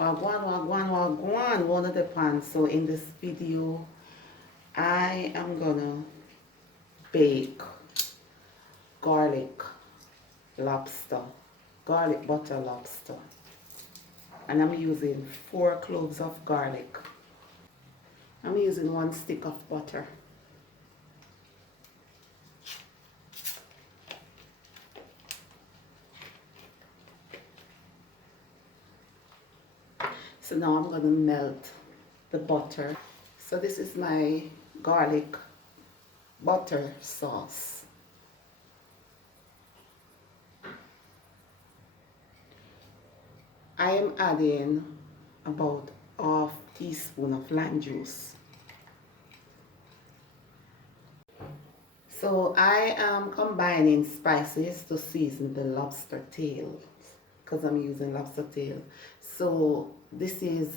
Wagwan, wagwan, wagwan, one of the pans. So in this video, I am gonna bake garlic lobster, garlic butter lobster. And I'm using 4 cloves of garlic. I'm using 1 stick of butter. So now I'm gonna melt the butter. So this is my garlic butter sauce. I am adding about half teaspoon of lime juice. So I am combining spices to season the lobster tail because I'm using lobster tail. So this is,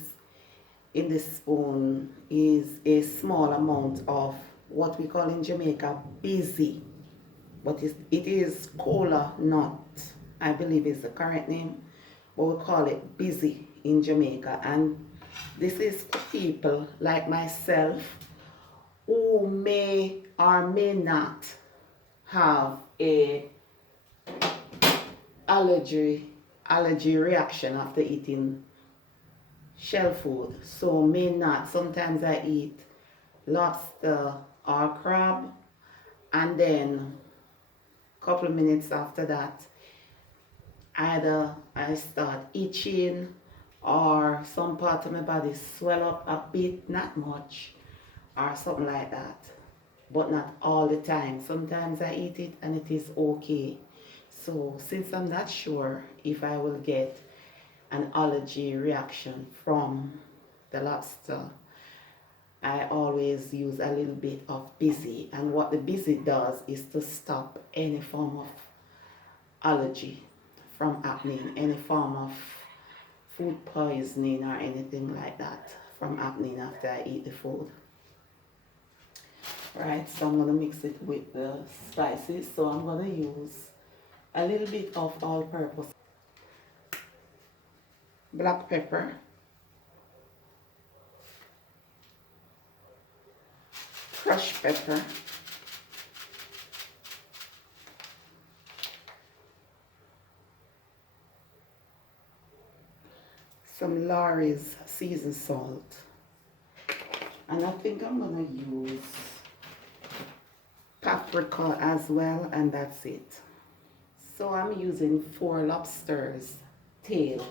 in this spoon, is a small amount of what we call in Jamaica busy, but it is cola nut, I believe is the correct name, but we call it busy in Jamaica. And this is for people like myself who may or may not have a allergy reaction after eating shell food. So may not. Sometimes I eat lobster or crab, and then a couple of minutes after that, either I start itching or some part of my body swell up a bit, not much, or something like that, but not all the time. Sometimes I eat it and it is okay. So since I'm not sure if I will get an allergy reaction from the lobster, I always use a little bit of busy. And what the busy does is to stop any form of allergy from happening, any form of food poisoning or anything like that from happening after I eat the food. Right, so I'm gonna mix it with the spices. So I'm gonna use a little bit of all-purpose black pepper, crushed pepper, some Lawry's seasoned salt, and I think I'm gonna use paprika as well, and that's it. So I'm using 4 lobsters tail,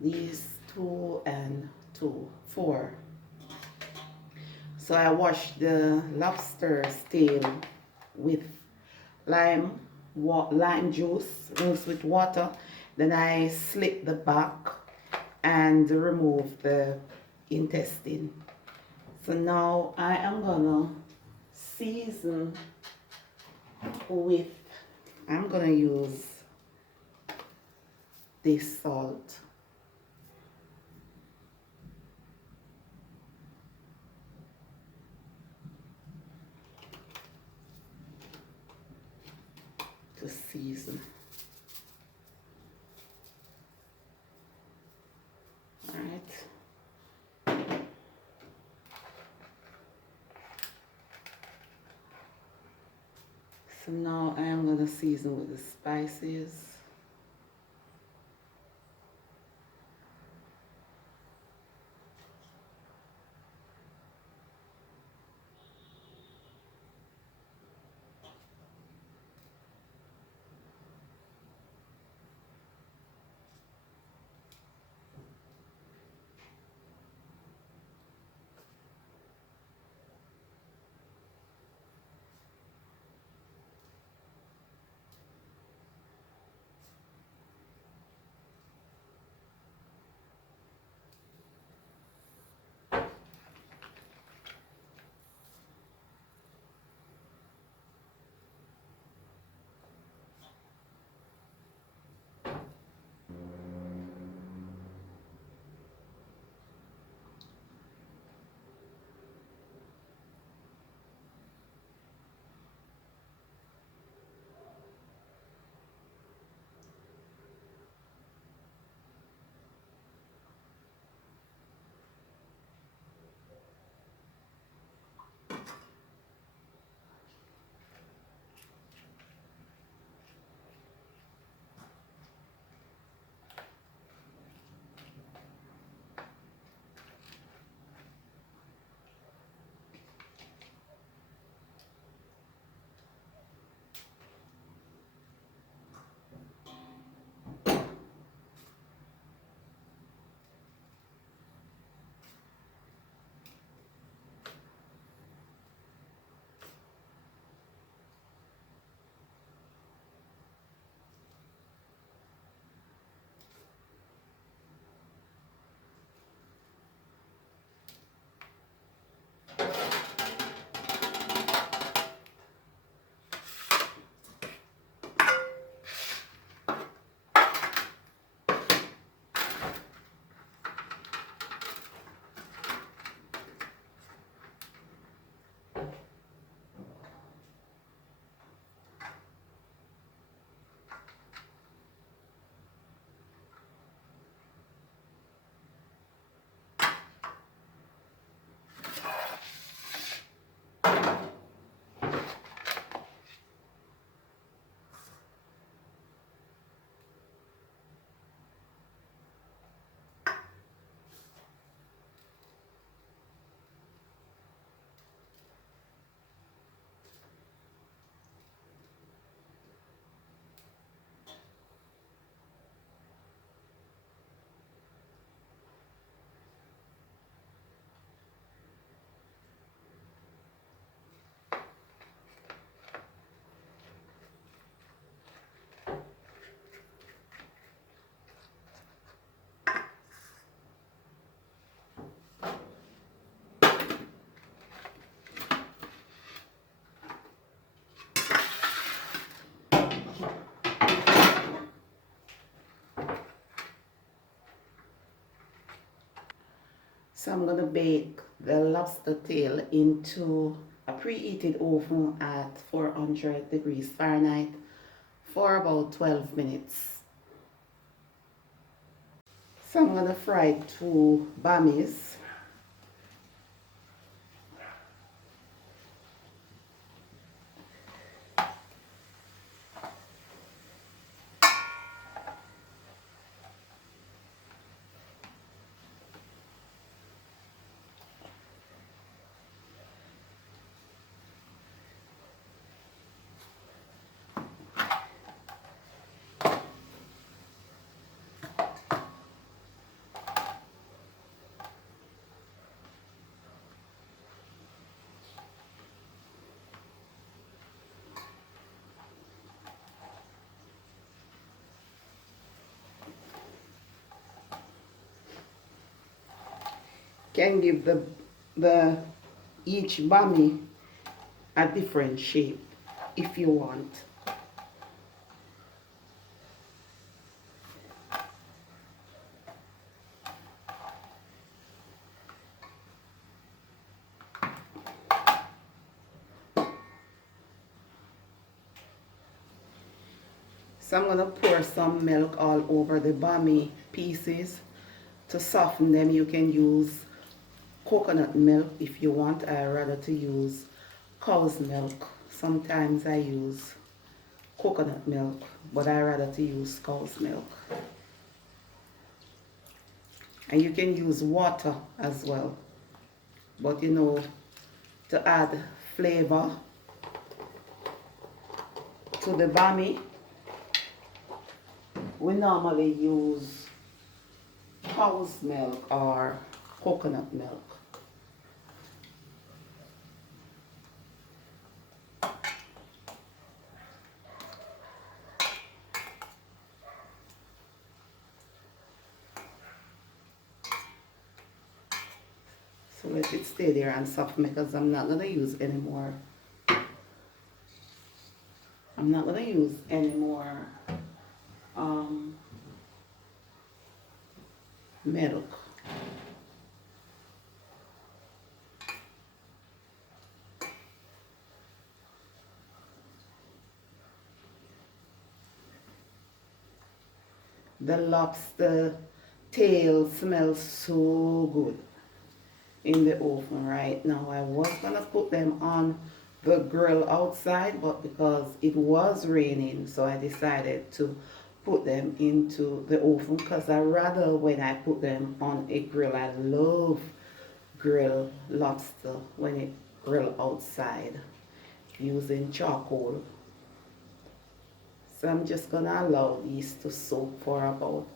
these 2 and 2, 4. So I washed the lobster's tail with lime juice mixed with water. Then I slit the back and remove the intestine. So now I am gonna season with, I'm gonna use this salt. To season. All right. So now I am going to season with the spices. So I'm going to bake the lobster tail into a preheated oven at 400 degrees Fahrenheit for about 12 minutes. So I'm going to fry 2 bummies. Can give the each bummy a different shape if you want. So I'm going to pour some milk all over the bummy pieces. To soften them, you can use coconut milk if you want. I rather to use cow's milk. Sometimes I use coconut milk, but I rather to use cow's milk. And you can use water as well. But you know, to add flavor to the bammy, we normally use cow's milk or coconut milk. So let it stay there and soften because I'm not going to use any more. I'm not going to use any more milk. The lobster tail smells so good in the oven right now. I was gonna put them on the grill outside, but because it was raining, so I decided to put them into the oven because I rather when I put them on a grill. I love grill lobster when it grill outside using charcoal. So I'm just gonna allow these to soak for about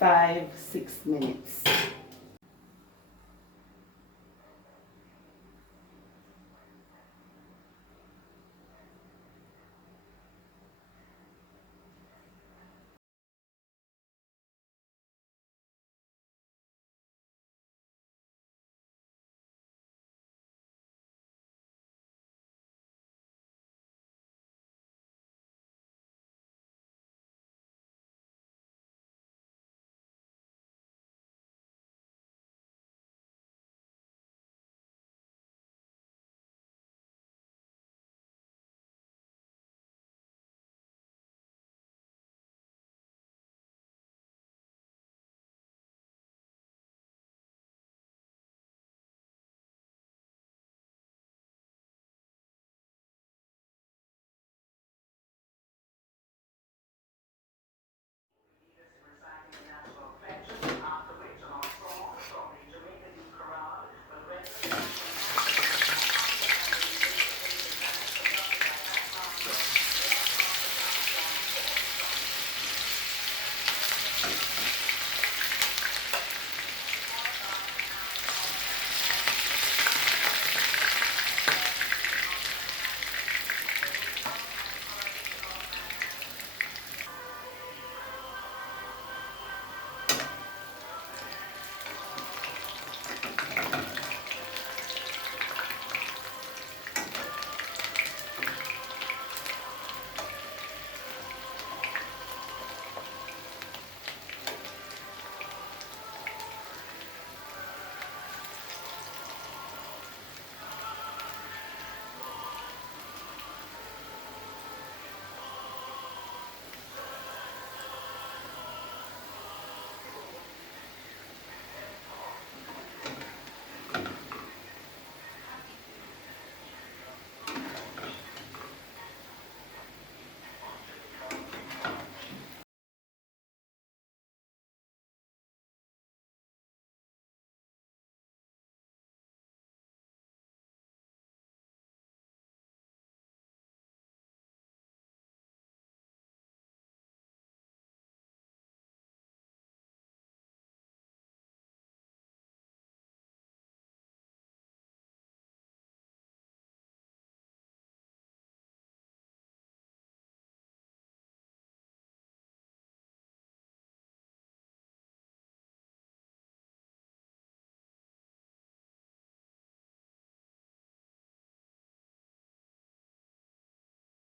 5-6 minutes.